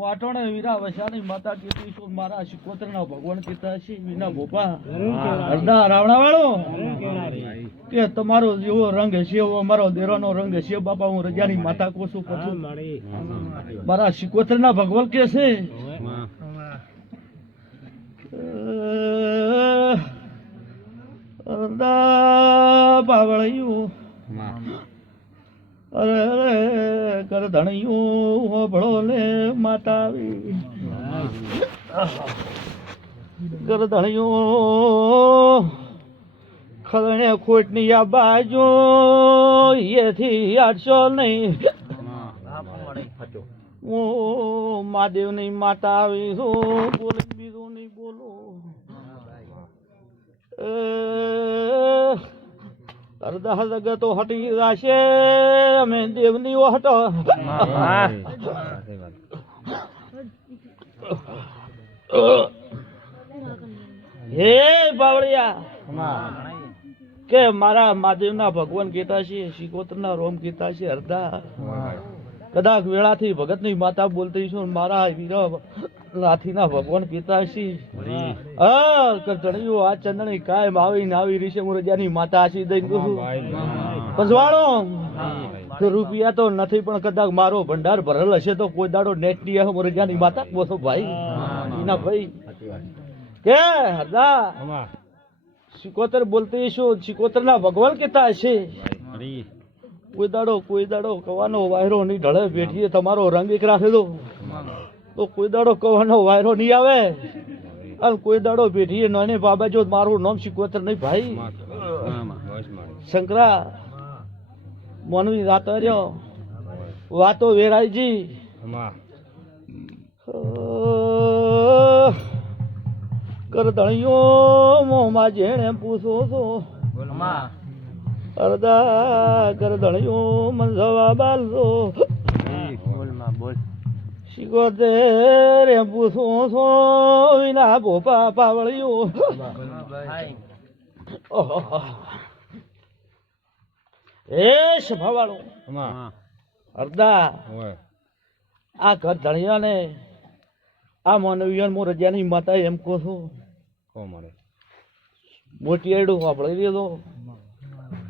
વાટોણે વીરા વસાની માતા કીધી શું મારા શિકોતરના ભગવાન કીધા છે વિના ભોપા અડધા રાવણા વાળો કે તમારો જેવો રંગ છે એવો અમારો દેરોનો રંગ છે બાપા હું રજાની માતા કોશું પછી મારા. શિકોતરના ભગવાન કે છે? અડધા પાવળિયું. અરે અરે કર ધણિયું હોભળો ને માતા આવી કર ધણિયું ખલણે ખોટની આ બાજુ એથી આડશો નહીં. મહાદેવ મહાદેવની માતા આવી છું બોલે બીજું નહીં બોલું. અડધા જગતો હટી જશે, અમે દેવની હટો હે બાવળિયા, કે મારા મહાદેવના ભગવાન ગીતા છે શિકોતરના રોમ ગીતા છે, અર્ધા. કદાચ વેળાથી ભગતની માતા બોલતી છું, મારા વીરા નાથીના ભગવાન હા કરતણીઓ આ ચંદણી કાયમ આવી ને આવી રીશે મુરજાની માતા આશી દઈ છું. રૂપિયા તો નથી પણ કદાચ મારો ભંડાર ભરેલ હશે તો કોઈ દાડો નેટની હું મુરજાની માતા. બોલો ભાઈ. એના ભાઈ. કે હરદા સિકોતર બોલતી શું સિકોતર ના ભગવાન કેતા હશે? કોઈ દાડો કોઈ દાડો કવાનો વાયરો નહીં ઢળે બેઠીએ તમારો રંગ એક રાખી દો. તો કોઈ દાડો કવાનો વાયરો નહીં આવે. અને કોઈ દાડો બેઠીએ નાની બાબા જો મારું નામ શીખવતર નહીં ભાઈ. શંકરા મોનવી વાત રહ્યો વાતો વેરાયજી. કરદણિયો મોમાં જેણે પૂછો છો. અરદા, કરદણિયો મન જવાબ આલજો શિકોતેર એમ પૂછો છો વિના ભોપા પાવળિયો. એ સભાવાળો અરદા આ ઘર ધણિયાને આ માનવીયન મો રજાની માતા એમ કહો છો. મોટી એડું વાપરી દીધો.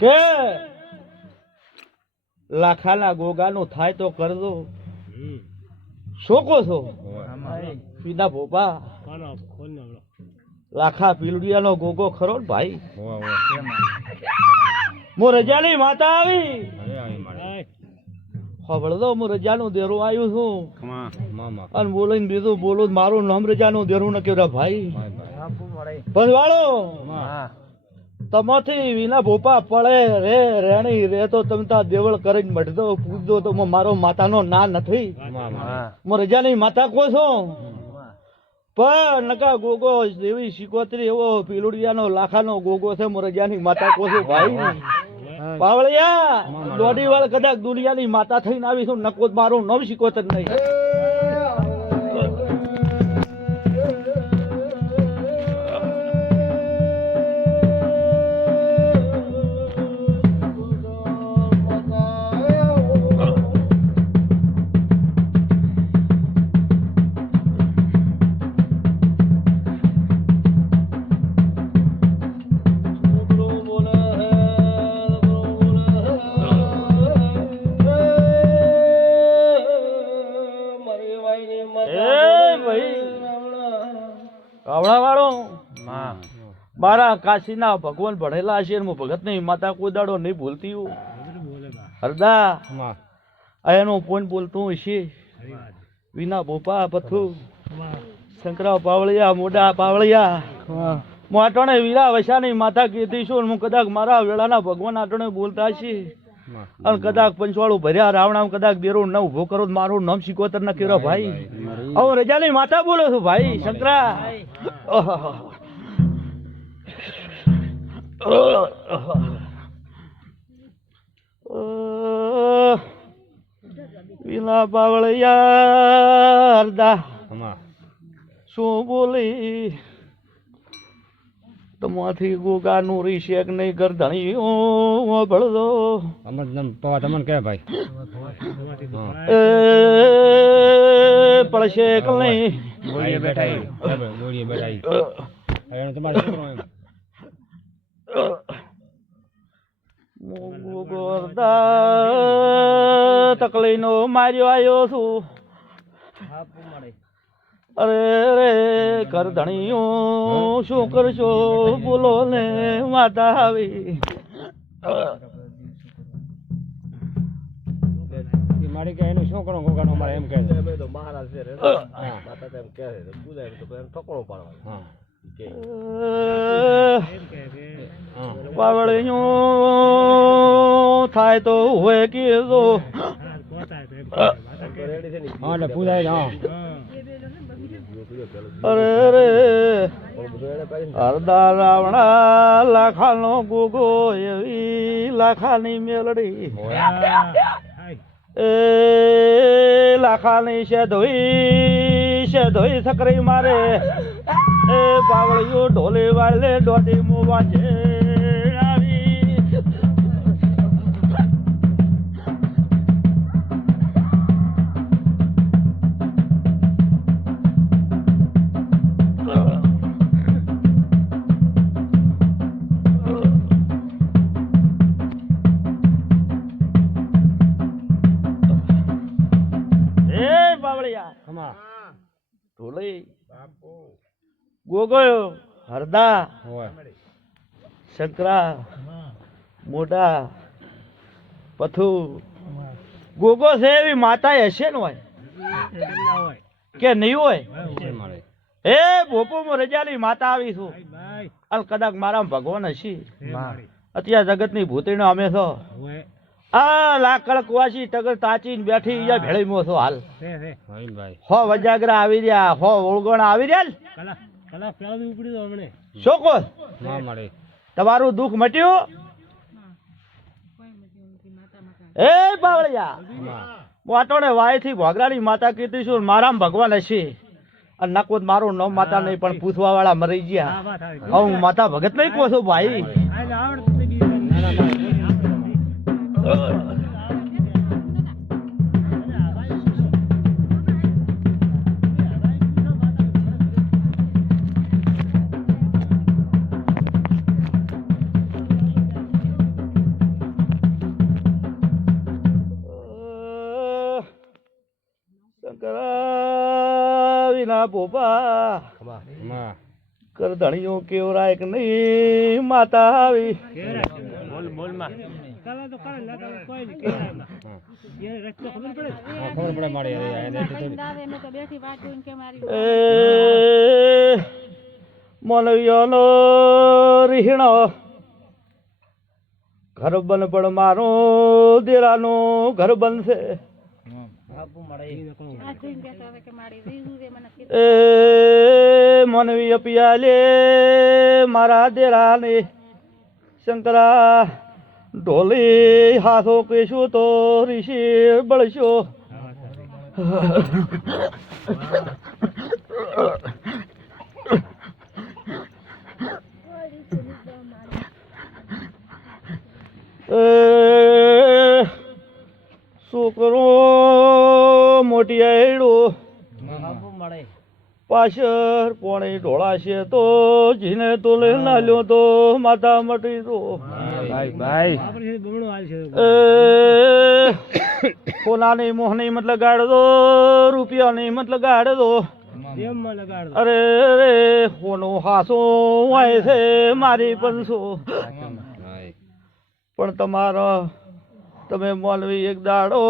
કે લાખાના ગોગાનું થાય તો કરજો. શોકો છો? પીના ભોપા. લાખા પીલડિયાનો ગોગો ખરો ને ભાઈ? મો રજાની માતા આવી. ખબરદો હું રજાનું દેરું આવ્યું છું. અને બોલીને બીજું બોલું મારું નામ રજાનું દેરું ન કેવરા ભાઈ. ભજવાળો તમાથી વિના ભોપા પડે, રે, રેણી, રે તો તમે તા દેવળ કરીને મઢતો પૂજદો તો મારો માતાનો ના નથી. મો રજાની માતા કો છો. પણ નકા ગોગો દેવી શિકોત્રી એવો પીલુડિયાનો, લાખાનો ગોગો છે મો રજાની માતા કો છો, ભાઈ. પાવળિયા દોઢી વાળ કદાચ દુનિયાની માતા થઈને આવીશું નકો મારું નવ શિકોતર નહીં. કાશીના ભગવાન ભણેલા છે હું ભગત નહીં માતા કોઈ દાડો નહીં ભૂલતી હું હરદા એનું ફોન બોલતું હશે વિના ભોપા પથ્થુ શંકરા પાવળિયા મોડા પાવળિયા. મોટોને વીરા વસાની માતા કીધી છું હું કદાચ મારા વેળાના ભગવાન આટણે બોલતા છે અને કદાચ પંચવાળું ભર્યા રાવણા કદાચ દેરો ન ઊભો કરો મારું નામ શીખવતર ના કર્યો ભાઈ હવે રજાની માતા બોલો છું ભાઈ શંકરા. ઓહો. પાવળિયા બાવળિયા શું બોલી? તમાથી ગોગાનું રીશેક નહીં ઓ ભળદો. અમર પવા તમને કે ભાઈ. એ પડશે નહીં? ગોળીએ બેઠાઈ ગોળીએ બેઠા ઈ. હવે એનો તમારો એમ. ગોરદા તકલીનો માર્યો આવ્યો છું અરે રે કર ધણીયું શું કરશો બોલો ને માતા આવી મારી કે એનું શું કરો ગોગાનો મારે એમ કહે છે. હા. હા. હા. પાવળિયું થાય તો હોય કીધો હા, થાય તો છે, હા. અરે રે અરદા રાવણા લાખાનો ગુગો એવી લાખાની મેલડી. એ લાખાની છે ધોઈ છે ધોઈ સકરી મારે. એ પાવળિયું ઢોલી વાલે દોડી મોવા છે. ગોગોયો હરદા. શંકરા મોટા પથુ. ગોગો છે એવી માતા હશે ને હોય. કે નહીં હોય. એ ભોપોમાં રજાની માતા આવી છું. અલ કદાચ મારા ભગવાન હશી. અત્યારે જગતની ભૂતરીનો અમે છો. આ લાકડ કુવાસી ટગર તાચીને બેઠી યા ભેળીમાં છો હાલ. હો વજાગરા આવી રહ્યા. હો ઓળગણ આવી રહ્યા ને શું કહો? ના મળે. તમારું દુઃખ મટ્યું? એ બાવળિયા. વાટોને વાયથી ભોગરાની માતા કીધી છું મારામ ભગવાન હશે અને નકોત મારું નામ માતા નહીં પણ પૂછવા વાળા મરી ગયા. હું માતા ભગત નહીં કહો છું ભાઈ. પોપા કરધણીઓ કેવરાય? કે નહીં માતા આવી મનવિયોનો રીહણો. ઘર બન પણ મારો દેરાનું ઘર બનશે એ મનવી અપિયાલે મારા દેરાને શંકરા ઢોલી હાથો કેશું તો ઋષિ બળશો. એ છોકરો મોટી આયડું. પાછળ પોણે ઢોળાશે તો જીને તો લે નાલ્યો તો માતા મટી તો. ભાઈ ભાઈ. એ સોનાની મોહની મત લગાડ દો રૂપિયાની મત લગાડ દો અરે રે હોનો હાસો વાય છે મારી પંસો. પણ તમારો તમે મોલવી એક દાડો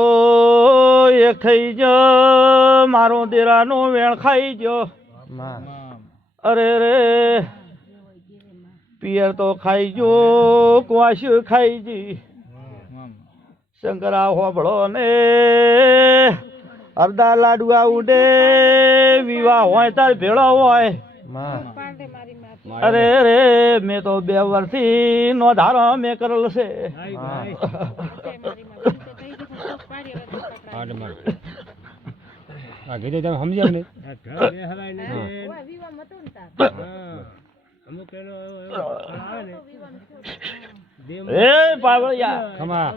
એક થઈ જ મારો દેરાનો વેણ ખાઈ ગયો અરે રે પિયર તો ખાઈ ગયો કુવાશ ખાઈ જી. શંકરા હોભળો ને અડધા લાડુઆ ઉડે વિવાહ હોય તાર ભેળો હોય. અરે રે મેં તો બે વર્ષથી નો ધારો મેં કરેલ છે. હાડ માર. આ કીધું તમે સમજ્યા ને એ પાવળિયા ખમા.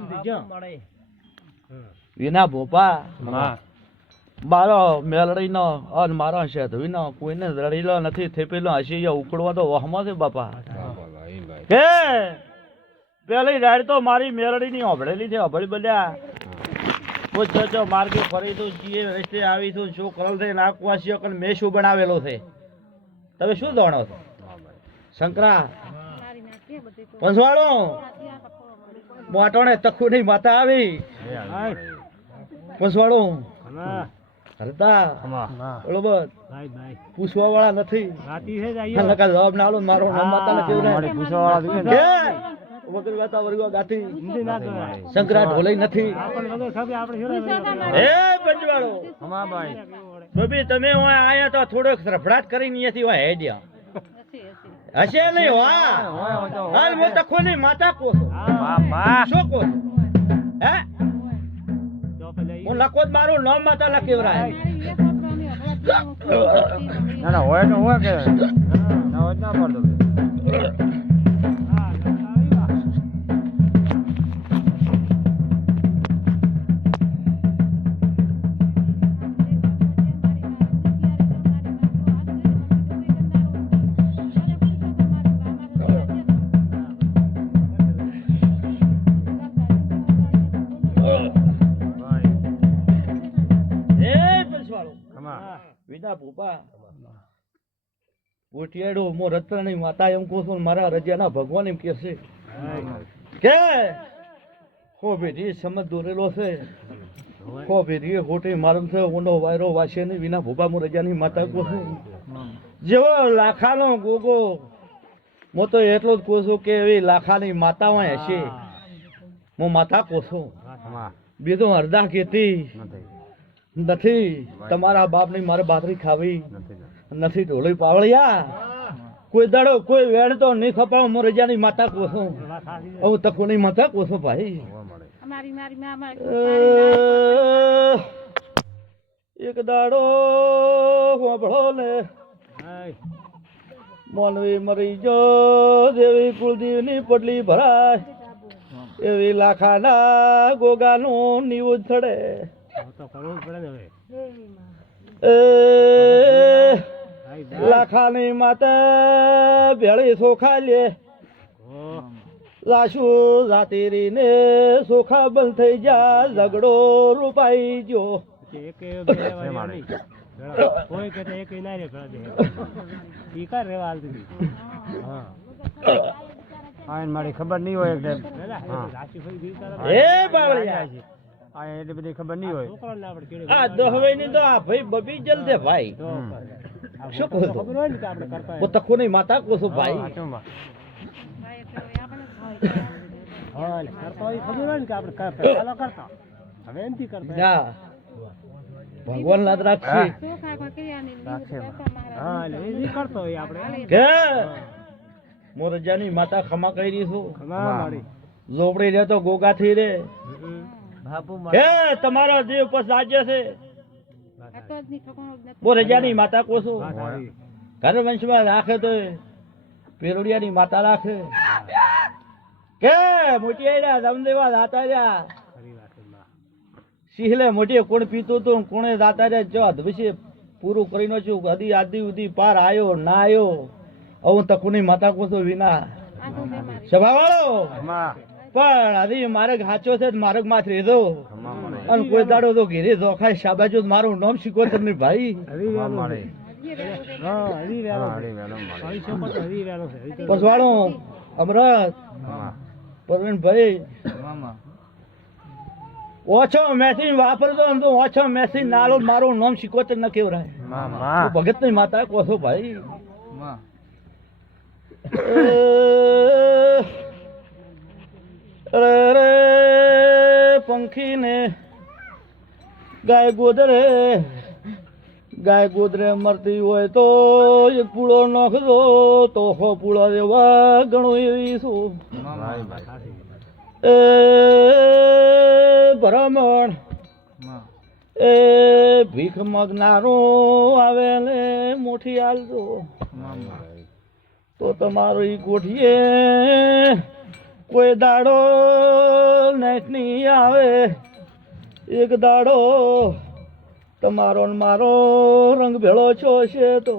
વિના ભોપા. ખમા મારો મેલડીનો અને મારો શેધવીનો કોઈને રડીલો નથી થેપેલો હસી ઉકળવા તો વહમો છે બાપા. કે પેલી રાડ તો મારી મેલડીની ઓભળેલી છે ઓભળી બલ્યા. હું જો જો માર્ગે ફરી તો જીએ રસ્તે આવી તું શું કરલ છે નાકવાસીઓ કણ મેં શું બનાવેલો છે. તમે શું દોણો છો? શંકરા પંસવાળો મોટોને તખુની માતા આવી. પંસવાળો હરતા બરોબર. પૂછવા વાળા નથી જવાબ ના આલો મારો નામ માતા ને. કે વગર ગાતા વર્ગો ગાતી. શંકરા ઢોલઈ નથી. એ પંચવાળો બબી તમે હું આયા તો થોડોક રફડાટ કરીને અહીંયાથી હોય હેડ્યા હશે નહીં વાહ હાલ હું તખો નહીં માતા કોસો શું હે? હું લખો જ મારું નામ માતા લખેવરાય ના ના હોય તો હોય કે. ના હોય ના પડતો. ઉઠિયાડો મો રત્નની માતા એમ કહું છું મારા રજાના ભગવાન એમ કે છે. કે? હો બેટી સમજ દોરેલો છે. હો બેટી હોટી મારમ છે ઊંડો વાયરો વાસે નહીં વિના ભૂપા મો રજાની માતા કહું છું. જેવો લાખાનો ગોગો હું તો એટલો જ કહું છું કે એવી લાખાની માતા હોય હશે. હું માતા કહું છું. બીજું અડધા કેતી નથી. તમારા બાપની મારે બાતરી ખાવી. નથી ઢોલી પાવળિયા? કોઈ દાડો કોઈ વેણ તો નહીં ખપાવ હું રજાની માતા કોસો. હું તકોની માતા કોસો ભાઈ. અમારી મારી માં અ, અમારી એક દાડો હોંભળો ને. મોનવી મરી જો દેવી કુળદેવની પડલી ભરાય એવી લાખાના ગોગાનું નીવું થડે. એ લાખાની માતે ભેળી સોખા લે. લાશુ જાતીરી ને સોખા બંધ થઈ જા ઝઘડો રૂપાઈ જો કોઈ કે એક ના રે દે. ઈ રેવા હાલતી હા. આ મારી ખબર નહીં હોય એક એ બાવળિયા. આ એટલી બધી ખબર નહીં હોય. આ દહવાઈ ની તો આ ભાઈ બબી જલ છે ભાઈ શું કહો છો? ખબર હોય ને કે આપણે કરતા હું તખો ની માતા કોસો છો ભાઈ. હા કરતા હોય ખબર હોય ને કે આપણે કરતા ચાલો કરતા. હવે એમથી કરતા ના. ભગવાન લાદ રાખશે હા. એ કરતો હોય આપણે. કે? મોરજાની માતા ખમા કરી છું ખમા મારી. ઝોપડી રે તો ગોગા થી રે. બાપુ હે તમારો જીવ પર સાજે છે આ તો જ ની ઠકાણું જ નથી મોરજાની માતા આવી ઘર વંશમાં રાખે તો પેરોડિયાની માતા રાખે. કે મોટી આયડા રામદેવા દાતા રહ્યા સિંહલે મોટી કોણ પીતો તો કોણે દાતા રહ્યા જો વિશે પૂરું કરીને છું. અધી આદિ ઉદી પાર આયો ના આયો. હું તકુની માતા કોસો વિના. સભા વાળો પણ આદિ માર્ગ હાચો છે તો માર્ગમાં રેજો અને કોઈ દાડો તો ઘેરે દોખાય શાબાજો મારું નામ શીખોતરની ભાઈ. હરી છે હા હરી વેલો છે હરી છે પણ હરી વેલો છે. હરી તો પસવાળો અમરત પરવીનભાઈ. ઓછો મેસેજ વાપરતો તો ઓછો મેસેજ નાલો મારું નામ શીખોતર ન કેવરાય. ભગતની માતા કોસો ભાઈ. ગાય ગોદરે ગાય ગોદરે મરતી હોય તો એક પૂળો નાખજો, તો હો પૂળા દેવા ઘણું એવી શું? એ બ્રાહ્મણ, એ ભીખ મગનારો આવે ને મોઠી આલજો. તો તમારો ઈ ગોઠીએ, કોઈ દાડો નેટ નહીં આવે એક દાડો તમારો મારો રંગ ભેળો છો છે તો.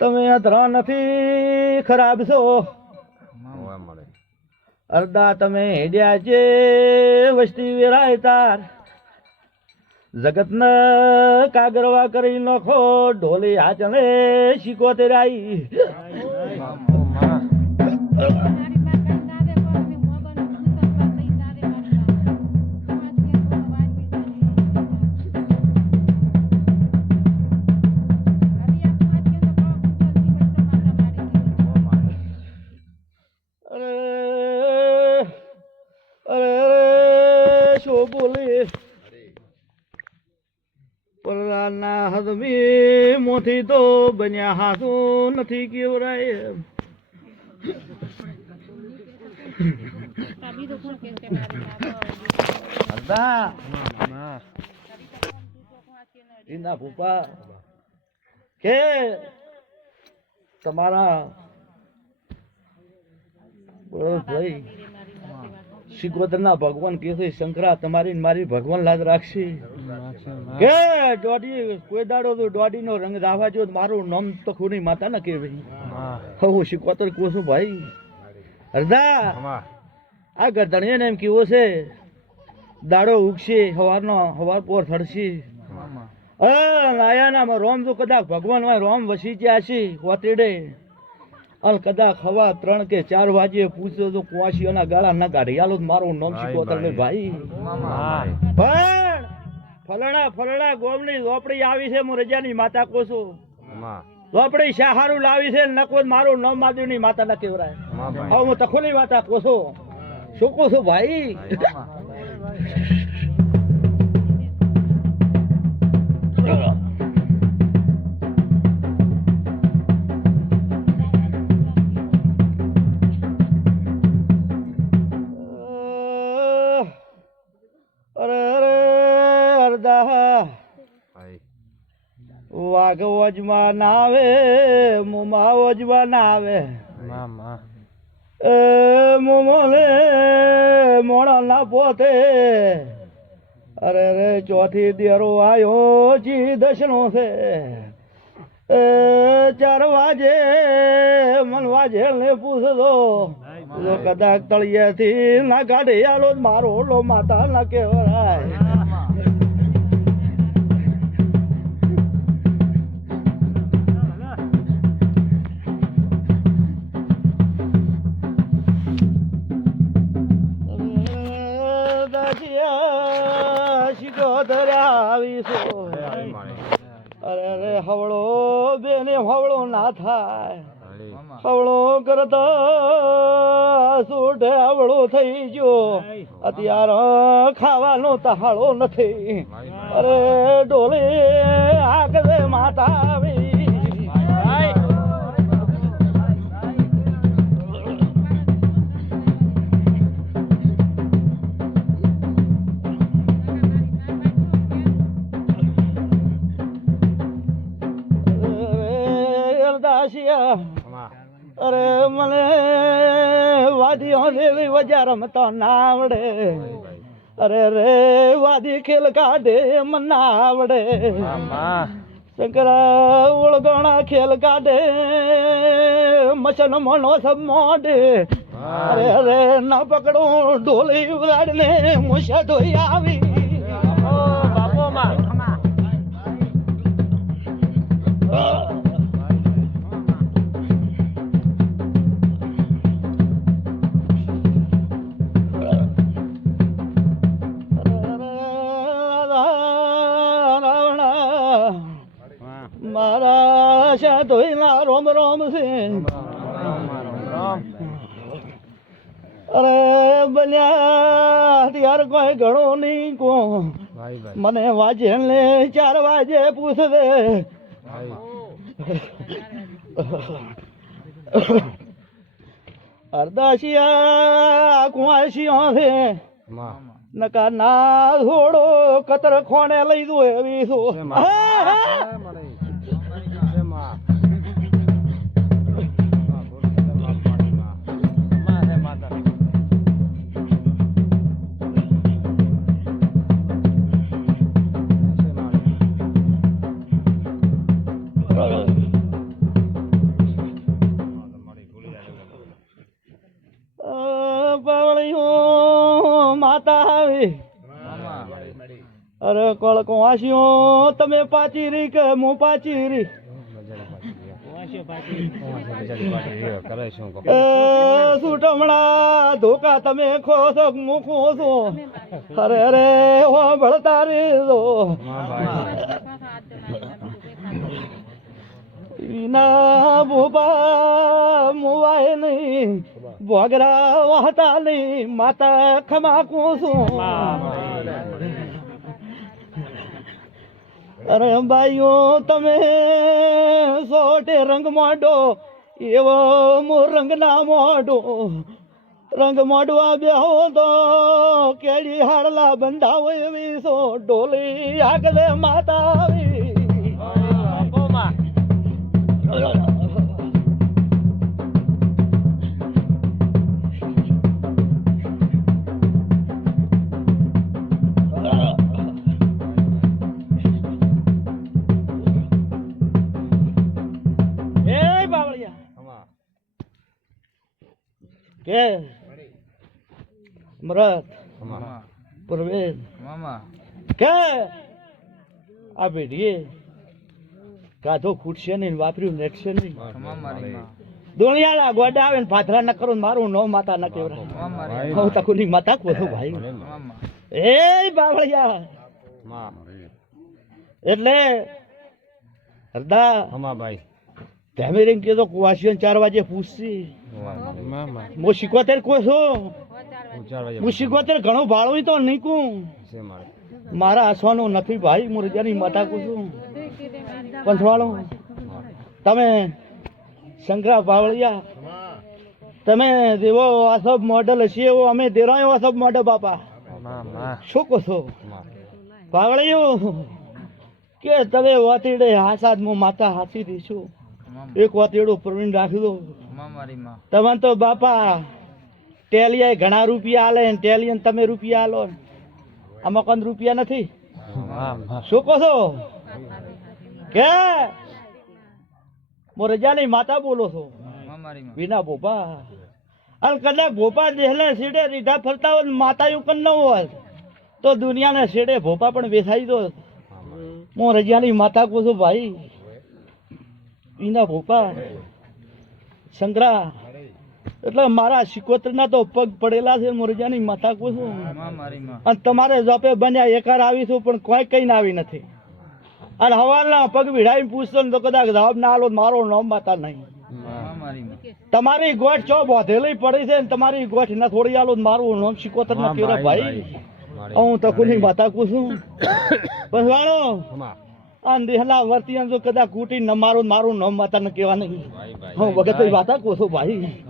તમે અધરા નથી, ખરાબ છો. અર્ધા તમે હેડ્યા છે, વસ્તી વેરાય તાર. જગત ને કાગરવા કરી નખો, ઢોલી હાચને શીખો તેરાઈ. બન્યા હાથો નથી કેવરાય. એના ભૂપા. કે તમારા બોલો ભાઈ શિકોતરના ભગવાન કે છે શંકરા તમારી ને મારી ભગવાન લાજ રાખશે. કે દોડી કોઈ દાડો તો દોડી નો રંગ દાવા જો મારું નામ તો ખૂની માતા ના કેવી હું. શિકોતર કહું છું ભાઈ. હરદા આ ગરદણીએ ને એમ કેવો છે દાડો ઉગશે હવારનો હવાર પોર થડશે. અ લાયાનામાં રોમ તો કદાચ ભગવાન હોય રોમ વસી ગયા છે હોતેડે. અલ કદાચ હવા ત્રણ કે ચાર વાગે પૂછ્યો તો કુવાસીઓના ગાળા ના કાઢે યાલો મારું નામ શીખો તમે ભાઈ. પણ ફલણા ફલણા ગોમની ઝોપડી આવી છે હું રજાની માતા કહું છું. ઝોપડી શાહારું લાવી છે નકો મારું નામ માધવની માતા ના કેવરાય હવે હું તખોલી માતા કહું છું. શું કહું છું ભાઈ? વાઘ વજમાં ના આવે મુમા વજમાં ના આવે. એ મોમો ને મોણા ના પોતે. અરે રે ચોથી દેરો આયો જી દશનો છે. એ ચાર વાજે મન વાજે ને પૂછતો કદાચ તળિયેથી ના કાઢે આલો મારો લો માતા ના કેવરાય હવળો બેને હવળો ના થાય. હવળો કરતા સૂટે હવળો થઈ ગયો. અત્યારે ખાવાનો તહાળો નથી. અરે ડોલે આગળ માતા આવી અરે મને વાદીઓ દેવી વજા રમતો ના આવડે. અરે રે, વાદી ખેલ કાઢે મને ના આવડે. શંકર ઓળગણા ખેલ કાઢે મચન મનો સબ મોઢે. અરે અરે ના પકડો ઢોલી ઉડાડને મુસા ધોઈ આવી. અરે બન્યા ત્યાર કોઈ ઘણો નહીં કો મને વાજે ને ચાર વાજે પૂછવે અરદાશિયા કુંવાશીઓ છે. નકા ના થોડો કતર ખોણે લઈ દો એવી કળકો વાસ્યો તમે પાછી રી કે હું પાચીરી સુટમણા ધોકા તમે ખોસો હું ખો છું અરે ભળતા રે હા, ભાઈ. વિના ભૂપા મુવાય નહીં ભોગરા વાહતા નહીં માતા ખમા કુસું અરે ભાઈઓ તમે, સોટે રંગ મોડો એવો મો રંગ ના મોડો રંગ મોડવા બેહો તો કેડી હાડલા બંધાવો એવી સો ડોલી આગળ માતા આવી મરત આમાં. પ્રવેશ કે આ પેઢીએ કાધો ખૂટશે નહીં વાપર્યું નેટશે નહીં. દોણિયાળા ગોડા આવે ને પાથરા ન કરો મારું નવ માતા ન કેવરા. હું તકુની માતા કોથો ભાઈ. એ બાવળિયા. એટલે હરદા હમા ભાઈ. ધેમે રીંગ કીધો કુવાસીઓ ચાર વાગે પૂછશી. મો શીખોતેર કોઈ છું હું ઘણું ભાડું તો નહીં કું મારા. હસવાનું નથી ભાઈ હું રજાની માતા કું છું પંથવાળો તમે શંકરા ભાવળિયા. તમે દેવો વાસબ મોડલ હશે એવો અમે દેરાયો વાસબ મોડલ બાપા. શું કહો છો? ભાવળિયું કે તમે વાતીડે હાસાદ હું માતા હાસી દઈશું એક વાતીડું પ્રવીણ રાખી દો. તમે તો બાપા ટેલિયા ઘણા રૂપિયા આલે ને ટેલિયન તમે રૂપિયા આલો. આમાં કોણ રૂપિયા નથી? શું કહો છો? કે? હું નહીં માતા બોલો છો. વિના ભોપા. અને કદાચ ભોપા દેહલે સીડે રીઢા ફરતા હોય માતા એવું કન ન હોય, તો દુનિયાને સીડે ભોપા પણ બેસાઈ દો. હું રજાની માતા કહું છું, ભાઈ, વિના ભોપા શંકરા એટલે મારા શિકોત્રના તો પગ પડેલા છે મોરજાની માથા કોશું અને તમારે જોપે બન્યા એકાર આવીશું પણ કોઈ કઈ ના આવી નથી. અને હવાના પગ પૂછતો ને તો કદાચ જવાબ ના આલો મારો નામ માતા નહીં. તમારી ગોઠ ચો બોધેલી પડી છે ને તમારી ગોઠ ના થોડી આલો તો મારું નામ શિકોતર ના કેરો ભાઈ. હું તકુની માતા કહું છું બસ વાળો. આ દેહલા વર્તી જો કદાચ કૂટી ન મારું ને મારું ન માતા ને કહેવા નહીં. ભાઈ, ભાઈ. હું વગત વાતા કોસો ભાઈ.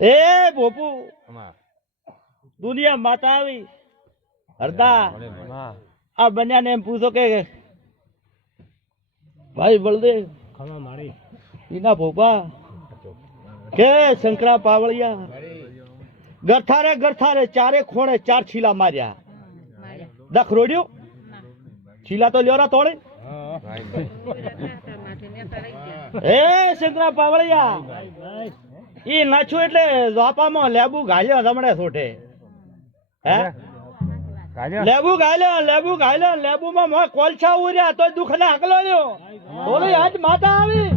એ ભોપુ. દુનિયા માતા આવી. હરદા. આ બન્યા ને એમ પૂછો કે ભાઈ બળદેવ. ઈના ભોપા કે શંકરા પાવળિયા? ગરથારે ગરથારે ચારે ખોણે ચાર છીલા માર્યા. દખ રોડ્યું? છીલા તો લ્યોરા તોડે. ભાઈ, ભાઈ. એ સિદ્ધરા પાવળિયા ઈ નાખ્યું એટલે ઝાપામાં લેબુ ગાલ્યો જમણે સોટે હે? લેબુ ગાલ્યો લેબુ ગાલ્યો લેબુમાં માં કોલછા ઉર્યા તો દુખ ના હકલો લ્યો બોલો આજ માતા આવી.